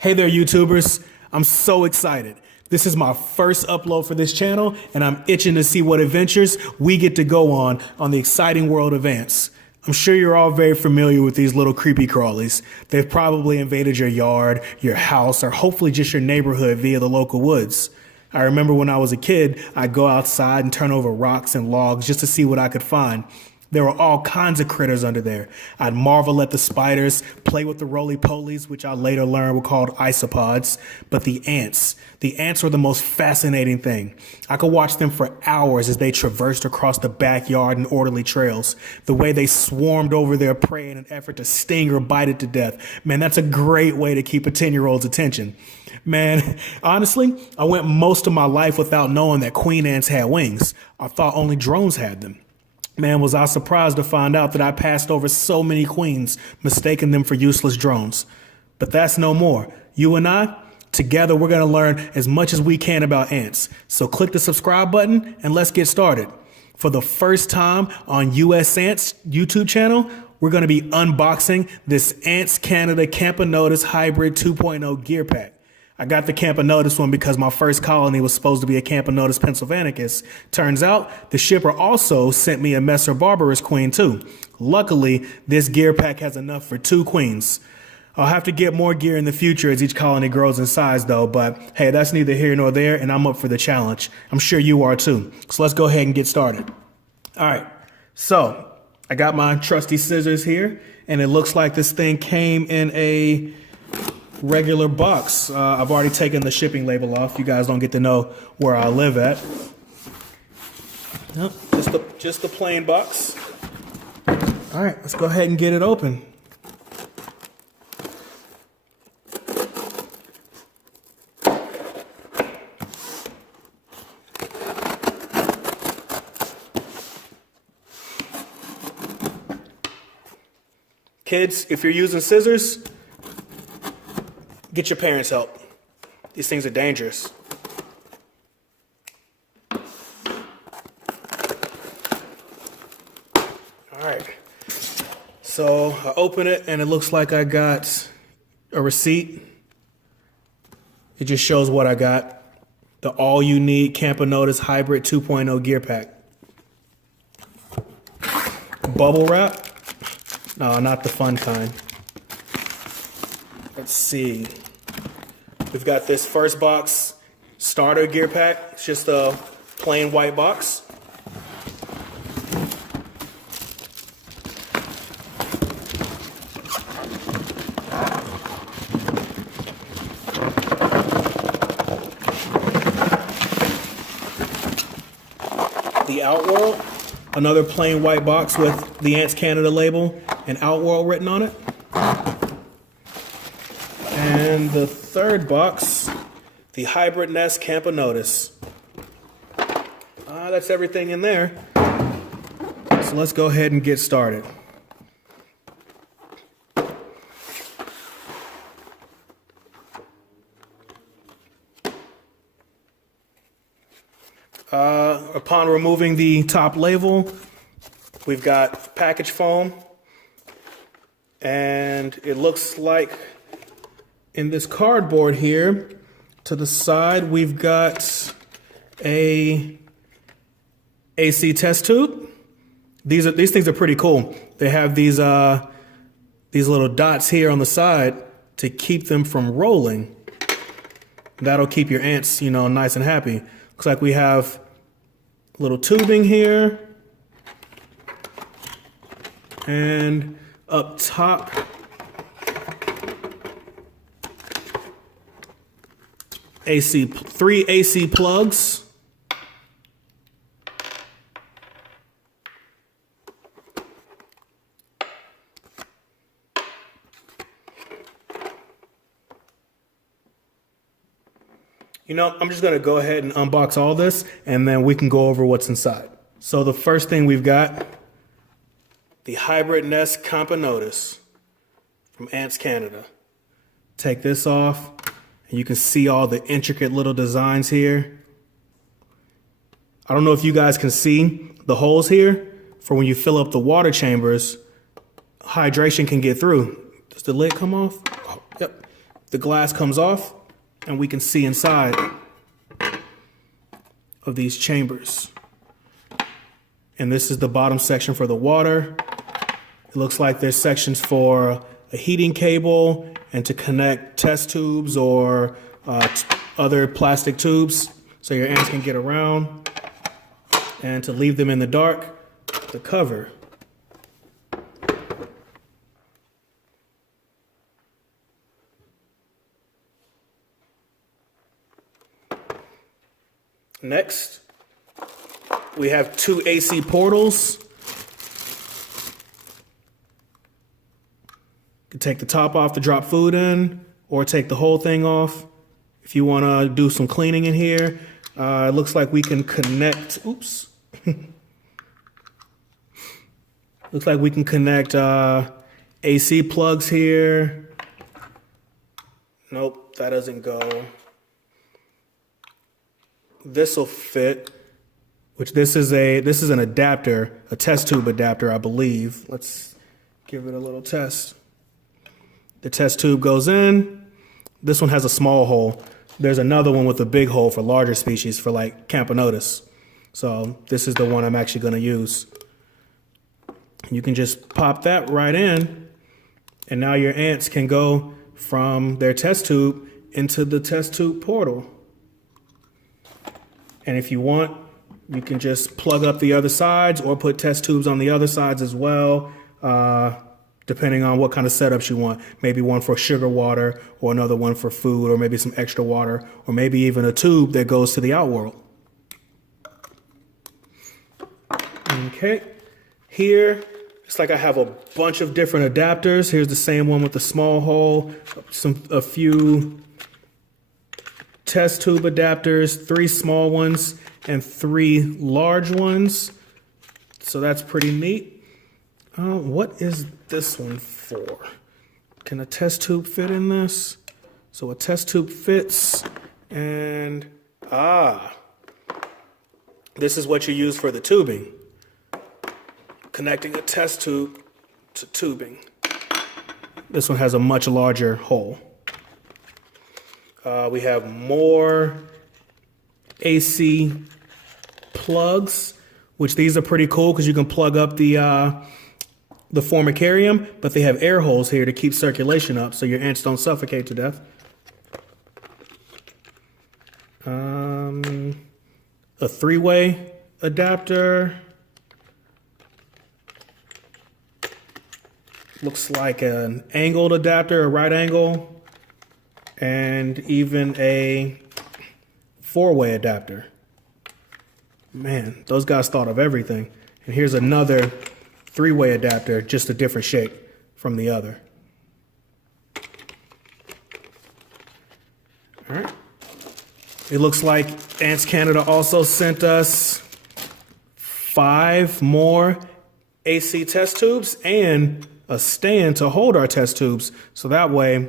Hey there, YouTubers. I'm so excited. This is my first upload for this channel, and I'm itching to see what adventures we get to go on the exciting world of ants. I'm sure you're all very familiar with these little creepy crawlies. They've probably invaded your yard, your house, or hopefully just your neighborhood via the local woods. I remember when I was a kid, I'd go outside and turn over rocks and logs just to see what I could find. There were all kinds of critters under there. I'd marvel at the spiders, play with the roly-polies, which I later learned were called isopods, but the ants were the most fascinating thing. I could watch them for hours as they traversed across the backyard in orderly trails. The way they swarmed over their prey in an effort to sting or bite it to death. Man, that's a great way to keep a 10-year-old's attention. Man, honestly, I went most of my life without knowing that queen ants had wings. I thought only drones had them. Man, was I surprised to find out that I passed over so many queens, mistaking them for useless drones. But that's no more. You and I, together, we're going to learn as much as we can about ants. So click the subscribe button and let's get started. For the first time on USAnts YouTube channel, we're going to be unboxing this AntsCanada Camponotus Hybrid 2.0 gear pack. I got the Camponotus one because my first colony was supposed to be a Camponotus pennsylvanicus. Turns out the shipper also sent me a Messer barbarus queen too. Luckily, this gear pack has enough for 2 queens. I'll have to get more gear in the future as each colony grows in size though, but hey, that's neither here nor there, and I'm up for the challenge. I'm sure you are too. So let's go ahead and get started. All right, so I got my trusty scissors here, and it looks like this thing came in a regular box. I've already taken the shipping label off. You guys don't get to know where I live at. Nope, just the plain box. All right, let's go ahead and get it open. Kids, if you're using scissors, get your parents' help. These things are dangerous. All right. So I open it and it looks like I got a receipt. It just shows what I got. The all-you-need Camponotus Hybrid 2.0 gear pack. Bubble wrap. No, not the fun kind. Let's see. We've got this first box starter gear pack. It's just a plain white box. The Outworld, another plain white box with the AntsCanada label and Outworld written on it. And the third box, the Hybrid Nest Camponotus. That's everything in there. So let's go ahead and get started. Upon removing the top label, we've got package foam, and it looks like in this cardboard here to the side we've got a AC test tube. These things are pretty cool. They have these little dots here on the side to keep them from rolling. That'll keep your ants, nice and happy. Looks like we have little tubing here, and up top three AC plugs. I'm just going to go ahead and unbox all this, and then we can go over what's inside. So the first thing we've got, the Hybrid Nest Camponotus from AntsCanada. Take this off, and you can see all the intricate little designs here. I don't know if you guys can see the holes here for when you fill up the water chambers. Hydration can get through. Does the lid come off? Oh, yep. the glass comes off and we can see inside of these chambers. And this is the bottom section for the water. It looks like there's sections for a heating cable and to connect test tubes or other plastic tubes so your ants can get around, and to leave them in the dark, the cover. Next, we have 2 AC portals. You can take the top off to drop food in, or take the whole thing off. If you want to do some cleaning in here, it looks like we can connect, oops. Looks like we can connect AC plugs here. Nope, that doesn't go. This will fit, which this is an adapter, a test tube adapter, I believe. Let's give it a little test. The test tube goes in. This one has a small hole. There's another one with a big hole for larger species, for like Camponotus. So this is the one I'm actually going to use. You can just pop that right in, and now your ants can go from their test tube into the test tube portal. And if you want, you can just plug up the other sides or put test tubes on the other sides as well, depending on what kind of setups you want. Maybe one for sugar water, or another one for food, or maybe some extra water, or maybe even a tube that goes to the outworld. Okay, here, it's like I have a bunch of different adapters. Here's the same one with the small hole, a few test tube adapters, 3 small ones and 3 large ones. So that's pretty neat. What is this one for? Can a test tube fit in this? So a test tube fits, and this is what you use for the tubing. Connecting a test tube to tubing. This one has a much larger hole. We have more AC plugs, which these are pretty cool because you can plug up the formicarium, but they have air holes here to keep circulation up so your ants don't suffocate to death. A 3-way adapter. Looks like an angled adapter, a right angle. And even a 4-way adapter. Man, those guys thought of everything. And here's another 3-way adapter, just a different shape from the other. All right. It looks like AntsCanada also sent us 5 more AC test tubes and a stand to hold our test tubes. So that way,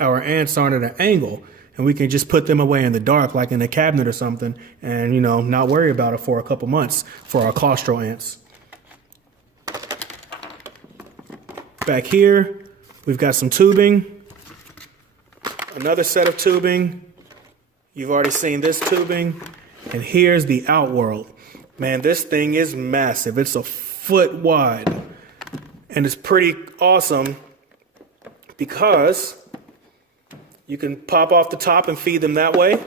our ants aren't at an angle, and we can just put them away in the dark, like in a cabinet or something, and, you know, not worry about it for a couple months for our claustro ants. Back here, we've got some tubing, another set of tubing. You've already seen this tubing, and here's the outworld. Man, this thing is massive. It's a foot wide, and it's pretty awesome because you can pop off the top and feed them that way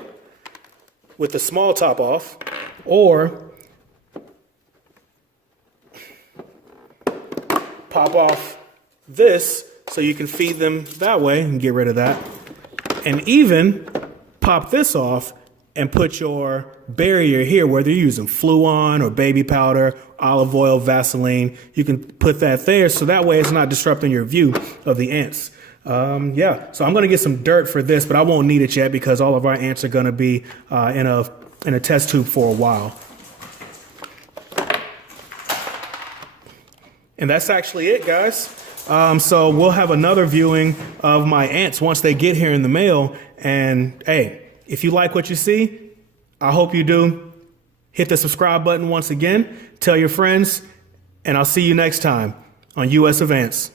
with the small top off, or pop off this so you can feed them that way and get rid of that. And even pop this off and put your barrier here, whether you're using Fluon or baby powder, olive oil, Vaseline, you can put that there so that way it's not disrupting your view of the ants. Yeah, so I'm going to get some dirt for this, but I won't need it yet because all of our ants are going to be in a test tube for a while. And that's actually it, guys. So we'll have another viewing of my ants once they get here in the mail. And hey, if you like what you see, I hope you do. Hit the subscribe button once again, tell your friends, and I'll see you next time on USAnts.